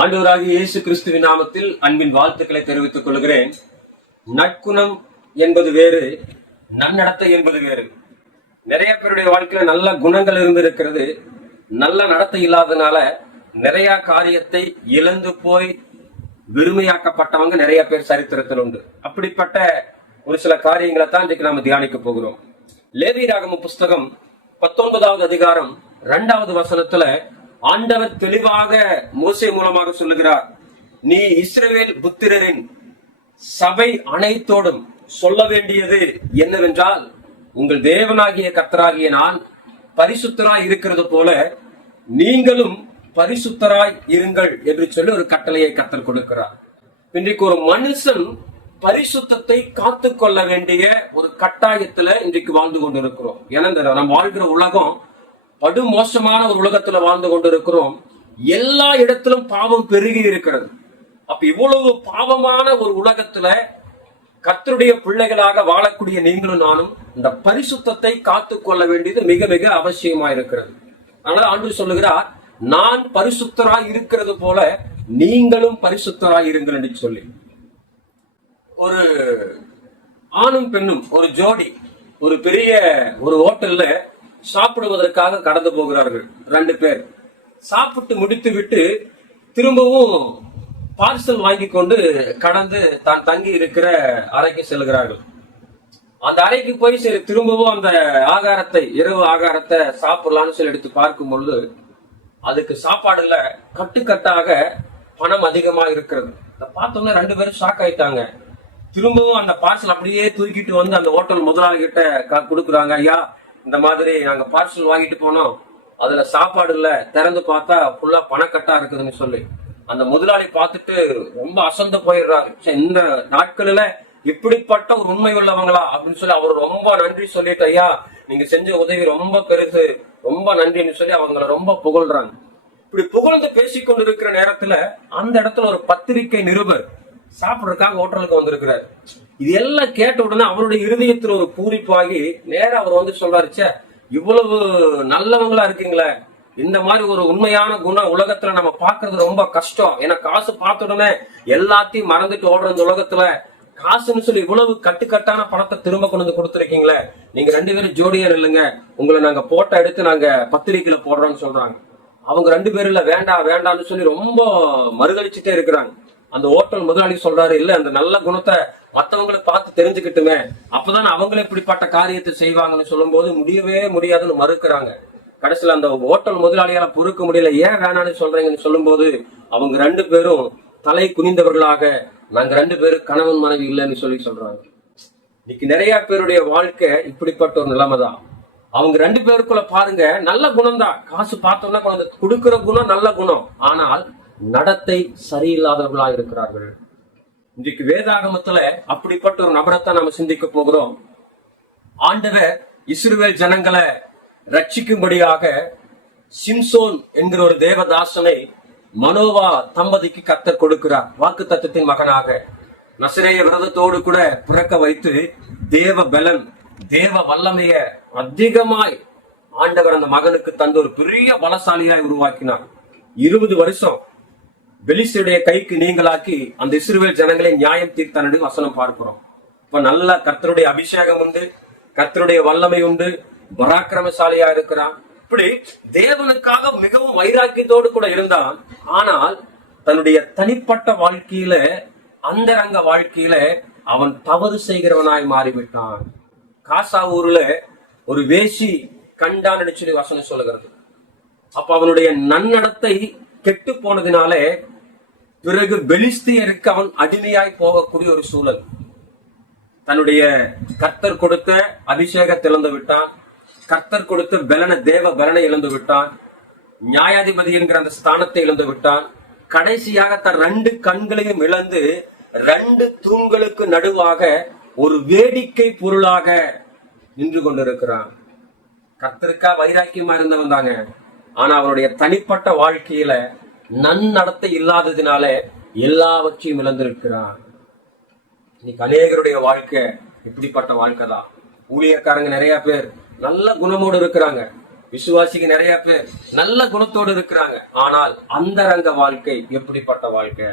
ஆண்டவராகிய இயேசு கிறிஸ்துவின் நாமத்தில் அன்பின் வாழ்த்துக்களை தெரிவித்துக் கொள்கிறேன். நற்குணம் என்பது வேறு, நன்னடத்தை என்பது வேறு. நிறைய பேருடைய வாழ்க்கையில நல்ல குணங்கள் இருந்திருக்கிறது. நல்ல நடத்தை இல்லாதனால நிறைய காரியத்தை இழந்து போய் வெறுமையாக்கப்பட்டவங்க நிறைய பேர் சரித்திரத்தில் உண்டு. அப்படிப்பட்ட ஒரு சில காரியங்களை தான் இன்றைக்கு நாம தியானிக்க போகிறோம். லேவியராகம புஸ்தகம் 19வது அதிகாரம் 2வது வசனத்துல ஆண்டவர் தெளிவாக மோசே மூலமாக சொல்லுகிறார், நீ இஸ்ரவேல் புத்திரரின் சபை அனைத்தோடும் சொல்ல வேண்டியது என்னவென்றால், உங்கள் தேவனாகிய கர்த்தராகிய நான் பரிசுத்தராய் இருக்கிறது போல நீங்களும் பரிசுத்தராய் இருங்கள் என்று சொல்லி ஒரு கட்டளையை கர்த்தர் கொடுக்கிறார். இன்றைக்கு ஒரு மனுஷன் பரிசுத்தத்தை காத்து கொள்ள வேண்டிய ஒரு கட்டாயத்துல இன்றைக்கு வாழ்ந்து கொண்டிருக்கிறோம். ஏன்னா நம்ம வாழ்கிற உலகம் படு மோசமான ஒரு உலகத்துல வாழ்ந்து கொண்டிருக்கிறோம். எல்லா இடத்திலும் பாவம் பெருகி இருக்கிறது. அப்ப இவ்வளவு பாவமான ஒரு உலகத்துல கர்த்தருடைய பிள்ளைகளாக வாழக்கூடிய நீங்களும் நானும் இந்த பரிசுத்தத்தை காத்து கொள்ள வேண்டியது மிக மிக அவசியமா இருக்கிறது. அதனால ஆண்டவர் சொல்லுகிறார், நான் பரிசுத்தராய் இருக்கிறது போல நீங்களும் பரிசுத்தராய் இருங்கள் என்று சொல்லி. ஒரு ஆணும் பெண்ணும் ஒரு ஜோடி ஒரு பெரிய ஒரு ஹோட்டல்ல சாப்பிடுவதற்காக கடந்து போகிறார்கள். 2 பேர் சாப்பிட்டு முடித்து விட்டு திரும்பவும் பார்சல் வாங்கி கொண்டு கடந்து தான் தங்கி இருக்கிற அறைக்கு செல்கிறார்கள். அந்த அறைக்கு போய் சரி திரும்பவும் அந்த ஆகாரத்தை, இரவு ஆகாரத்தை சாப்பிடலாம்னு சொல்லி எடுத்து பார்க்கும் பொழுது அதுக்கு சாப்பாடுல கட்டுக்கட்டாக பணம் அதிகமா இருக்கிறது. அதை பார்த்தோம்னா 2 பேரும் ஷாக் ஆயிட்டாங்க. திரும்பவும் அந்த பார்சல் அப்படியே தூக்கிட்டு வந்து அந்த ஹோட்டல் முதலாளி கிட்ட கொடுக்குறாங்க. ஐயா, இந்த மாதிரி நாங்க பார்சல் வாங்கிட்டு போனோம், அதுல சாப்பாடு இல்ல, திறந்து பார்த்தா ஃபுல்லா பணக்கட்டா இருக்குதுன்னு சொல்லி அந்த முதலாளி பார்த்துட்டு ரொம்ப அசந்து போயிடுறாரு. இந்த நாட்களில இப்படிப்பட்ட ஒரு உண்மை உள்ளவங்களா அப்படின்னு சொல்லி அவர் ரொம்ப நன்றி சொல்லிட்டு, ஐயா நீங்க செஞ்ச உதவி ரொம்ப பெருசு, ரொம்ப நன்றின்னு சொல்லி அவங்கள ரொம்ப புகழ்றாங்க. இப்படி புகழ்ந்து பேசிக்கொண்டிருக்கிற நேரத்துல அந்த இடத்துல ஒரு பத்திரிகை நிருபர் சாப்பிடுறதுக்காக ஹோட்டலுக்கு வந்திருக்கிறார். இது எல்லாம் கேட்ட உடனே அவருடைய இருதயத்துல ஒரு பூரிப்பாகி நேரம் அவர் வந்து சொல்றாரு, இவ்வளவு நல்லவங்களா இருக்கீங்களே, இந்த மாதிரி ஒரு உண்மையான குணம் உலகத்துல நம்ம பாக்குறது ரொம்ப கஷ்டம். ஏன்னா காசு பார்த்த உடனே எல்லாத்தையும் மறந்துட்டு ஓடுற இந்த உலகத்துல காசுன்னு சொல்லி இவ்வளவு கட்டுக்கட்டான பணத்தை திரும்ப கொண்டு வந்து கொடுத்துருக்கீங்களே, நீங்க 2 பேரும் ஜோடியா இல்லைங்க, உங்களை நாங்க போட்டோ எடுத்து நாங்க பத்திரிக்கையில போடுறோம்னு சொல்றாங்க. அவங்க 2 பேரும் இல்ல வேண்டாம் வேண்டாம்னு சொல்லி ரொம்ப மறுதளிச்சுட்டே இருக்கிறாங்க. அந்த ஹோட்டல் முதலாளி சொல்றாரு, இல்ல அந்த நல்ல குணத்தை மத்தவங்களை பார்த்து தெரிஞ்சுக்கிட்டுமே, அப்பதான் அவங்களே இப்படிப்பட்ட காரியத்தை செய்வாங்கன்னு சொல்லும் போது முடியவே முடியாதுன்னு மறுக்கிறாங்க. கடைசியில அந்த ஹோட்டல் முதலாளியால பொறுக்க முடியல, ஏன் வேணான்னு சொல்றீங்கன்னு சொல்லும் போது அவங்க 2 பேரும் தலை குனிந்தவர்களாக, நாங்க 2 பேரும் கணவன் மனைவி இல்லைன்னு சொல்லி சொல்றாங்க. இன்னைக்கு நிறைய பேருடைய வாழ்க்கை இப்படிப்பட்ட ஒரு நிலைமை தான். அவங்க 2 பேருக்குள்ள பாருங்க, நல்ல குணம் தான், காசு பார்த்தோம்னா கொடுக்கிற குணம் நல்ல குணம், ஆனால் நடத்தை சரியில்லாதவர்களா இருக்கிறார்கள். இன்றைக்கு வேதாகமத்துல அப்படிப்பட்ட ஒரு நபரைத்தான் நாம சிந்திக்க போகிறோம். ஆண்டவர் இஸ்ரவேல் ஜனங்களை ரட்சிக்கும்படியாக சிம்சோன் என்கிற ஒரு தேவதாசனை மனோவா தம்பதிக்கு கர்த்தர் கொடுக்கிறார். வாக்கு தத்தத்தின் மகனாக நசரேய விரதத்தோடு கூட பிறக்க வைத்து தேவ பலன், தேவ வல்லமைய அதிகமாய் ஆண்டவர் அந்த மகனுக்கு தந்து ஒரு பெரிய பலசாலியாய் உருவாக்கினார். 20 வருஷம் பெலிஸ்தருடைய கைக்கு நீங்களாக்கி அந்த இஸ்ரவேல் ஜனங்களை நியாயம் தீர்த்தானு வசனம் பார்க்கிறோம். இப்ப நல்ல கர்த்தருடைய அபிஷேகம் உண்டு, கர்த்தருடைய வல்லமை உண்டு, பராக்கிரமசாலியா இருக்கிறான். இப்படி தேவனுக்காக மிகவும் வைராக்கியத்தோடு கூட இருந்தான். ஆனால் தன்னுடைய தனிப்பட்ட வாழ்க்கையில, அந்தரங்க வாழ்க்கையில அவன் தவறு செய்கிறவனாய் மாறிவிட்டான். காசா ஊர்ல ஒரு வேசி கண்டான்னு சொல்லி வசனம் சொல்லுகிறது. அப்ப அவனுடைய நன்னடத்தை கெட்டு போனதினாலே பிறகு பெலிஸ்தியருக்கு அவன் அடிமையாய் போகக்கூடிய ஒரு சூழல். தன்னுடைய கர்த்தர் கொடுத்த அபிஷேகத்தை இழந்து விட்டான், கர்த்தர் கொடுத்த பலன, தேவ பலனை இழந்து விட்டான், நியாயாதிபதி என்கிற அந்த ஸ்தானத்தை இழந்து விட்டான். கடைசியாக தன் 2 கண்களையும் இழந்து 2 தூண்களுக்கு நடுவாக ஒரு வேடிக்கை பொருளாக நின்று கொண்டிருக்கிறான். கர்த்தருக்கா வைராக்கியமா இருந்தவன் தாங்க, ஆனா அவனுடைய தனிப்பட்ட வாழ்க்கையில நன்னடத்தை இல்லாததினால எல்லாவற்றையும் இழந்திருக்கிறான். இன்னைக்கு அநேகருடைய வாழ்க்கை இப்படிப்பட்ட வாழ்க்கை தான். ஊழியக்காரங்க நிறைய பேர் நல்ல குணமோடு இருக்கிறாங்க, விசுவாசிக்கு நிறைய பேர் நல்ல குணத்தோடு இருக்கிறாங்க. ஆனால் அந்தரங்க வாழ்க்கை எப்படிப்பட்ட வாழ்க்கை?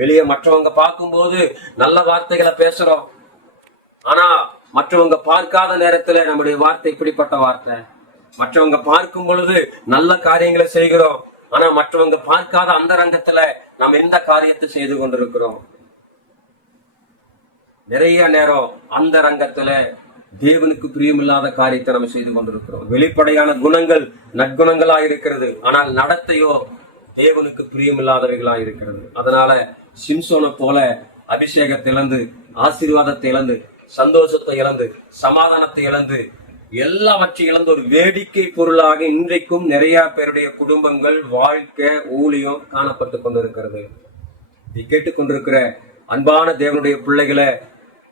வெளியே மற்றவங்க பார்க்கும்போது நல்ல வார்த்தைகளை பேசுறோம், ஆனா மற்றவங்க பார்க்காத நேரத்துல நம்முடைய வார்த்தை இப்படிப்பட்ட வார்த்தை. மற்றவங்க பார்க்கும் பொழுது நல்ல காரியங்களை செய்கிறோம், ஆனா மற்றவங்க பார்க்காத அந்த ரங்கத்துல நம்ம எந்த காரியத்தை செய்து கொண்டிருக்கிறோம்? நிறைய நேரம் அந்த ரங்கத்துல தேவனுக்கு பிரியமில்லாத காரியத்தை நம்ம செய்து கொண்டிருக்கிறோம். வெளிப்படையான குணங்கள் நற்குணங்களா இருக்கிறது, ஆனால் நடத்தையோ தேவனுக்கு பிரியமில்லாதவைகளா இருக்கிறது. அதனால சிம்சோனை போல அபிஷேகத்தை இழந்து, ஆசீர்வாதத்தை இழந்து, சந்தோஷத்தை இழந்து, சமாதானத்தை இழந்து, எல்லாவற்றையும் இழந்து ஒரு வேடிக்கை பொருளாக இன்றைக்கும் நிறைய பேருடைய குடும்பங்கள், வாழ்க்கை, ஊழியம் காணப்பட்டு கொண்டிருக்கிறது. இதை கேட்டுக்கொண்டிருக்கிற அன்பான தேவனுடைய பிள்ளைகளை,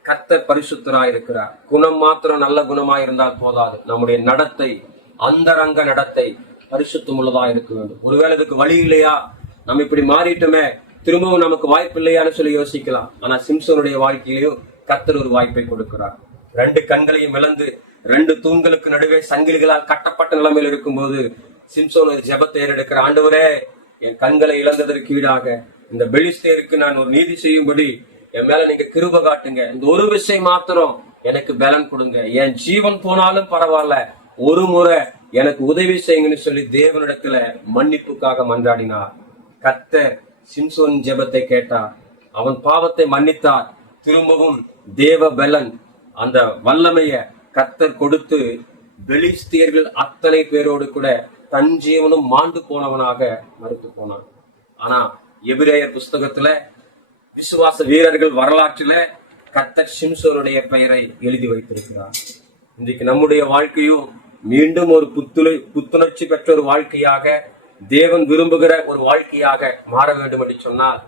கர்த்தர் பரிசுத்தராயிருக்கிறார். குணம் மாத்திரம் நல்ல குணமாய் இருந்தால் போதாது, நம்முடைய நடத்தை, அந்தரங்க நடத்தை பரிசுத்தம் உள்ளதா இருக்க வேண்டும். ஒருவேளை இதுக்கு வழி இல்லையா, நம்ம இப்படி மாறிட்டுமே, திரும்பவும் நமக்கு வாய்ப்பு இல்லையான்னு சொல்லி யோசிக்கலாம். ஆனா சிம்சோனுடைய வாழ்க்கையிலையும் கர்த்தர் ஒரு வாய்ப்பை கொடுக்கிறார். 2 கண்களையும் இழந்து 2 தூண்களுக்கு நடுவே சங்கிலிகளால் கட்டப்பட்ட நிலைமையில் இருக்கும்போது சிம்சோன் ஒரு ஜெபத்தை ஏறெடுக்கிற, ஆண்டவரே, என் கண்களை இழந்ததற்கு ஈடாக இந்த பெலிஸ்தேருக்கு நான் ஒரு நீதி செய்யும்படி என் மேல நீங்க கிருபை காட்டுங்க. இந்த ஒரு விஷயம் மாத்திரம் எனக்கு பலன் கொடுங்க. என் ஜீவன் போனாலும் பரவாயில்ல, ஒரு முறை எனக்கு உதவி செய்யுங்கன்னு சொல்லி தேவனிடத்துல மன்னிப்புக்காக மன்றாடினார். கர்த்தர் சிம்சோன் ஜெபத்தை கேட்டார், அவன் பாவத்தை மன்னித்தார். திரும்பவும் தேவ பலன், அந்த வல்லமைய கர்த்தர் கொடுத்து பெலிஸ்தியர்கள் அத்தனை பேரோடு கூட தன் ஜீவனும் மாண்டு போனவனாக மறுத்து போனான். ஆனா எபிரேயர் புஸ்தகத்துல விசுவாச வீரர்கள் வரலாற்றில கர்த்தர் சிம்சோனுடைய பெயரை எழுதி வைத்திருக்கிறார். இன்றைக்கு நம்முடைய வாழ்க்கையும் மீண்டும் ஒரு புத்துணர்ச்சி பெற்ற ஒரு வாழ்க்கையாக, தேவன் விரும்புகிற ஒரு வாழ்க்கையாக மாற வேண்டும் என்று சொன்னால்,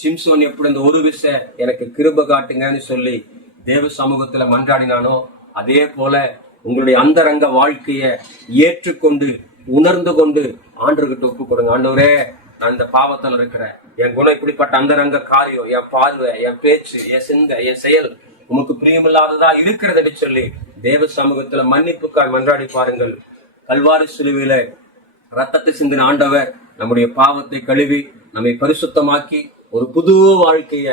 சிம்சோன் எப்படி இந்த ஒரு விஷயம் எனக்கு கிருபை காட்டுங்கன்னு சொல்லி தேவ சமூகத்துல மன்றாடினானோ, அதே போல உங்களுடைய அந்தரங்க வாழ்க்கைய ஏற்றுக்கொண்டு உணர்ந்து கொண்டு ஆண்டவர்கிட்ட ஒப்பு கொடுங்க. ஆண்டவரே, நான் இந்த பாவத்தில் இருக்கிறேன், என் குணம் இப்படிப்பட்ட அந்தரங்க காரியம், என் பார்வை, என் பேச்சு, என் சிந்தை, என் செயல் உமக்கு பிரியமில்லாததா இருக்கிறது சொல்லி தேவ சமூகத்துல மன்னிப்புக்காய் மன்றாடி பாருங்கள். கல்வாரி சிலுவையில ரத்தத்தை சிந்தின ஆண்டவர் நம்முடைய பாவத்தை கழுவி நம்மை பரிசுத்தமாக்கி ஒரு புது வாழ்க்கைய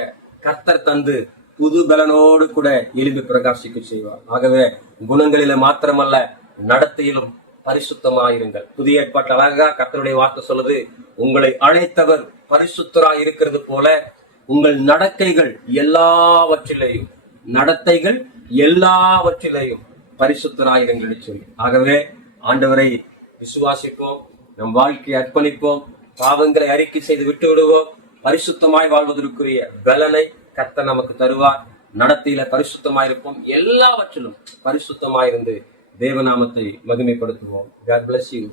கர்த்தர் தந்து புது பலனோடு கூட எழுப்பி பிரகாசிக்க செய்வார். ஆகவே குணங்களில மாத்திரமல்ல, நடத்தையிலும் பரிசுத்தமாயிருங்கள். புதிய ஏற்பாட்டு அழகா கர்த்தருடைய வார்த்தை சொல்லுது, உங்களை அழைத்தவர் பரிசுத்தராய் இருக்கிறது போல உங்கள் நடத்தைகள் எல்லாவற்றிலேயும் பரிசுத்தராயிருங்கள் சொல்லி. ஆகவே ஆண்டவரை விசுவாசிப்போம், நம் வாழ்க்கையை அர்ப்பணிப்போம், பாவங்களை அறிக்கை செய்து விட்டு விடுவோம். பரிசுத்தமாய் வாழ்வதற்குரிய பலனை கர்த்தர் நமக்கு தருவார். நடத்தையில பரிசுத்தமாயிருப்போம், எல்லாவற்றிலும் பரிசுத்தமாயிருந்து தேவநாமத்தை மகிமைப்படுத்துவோம். God bless you.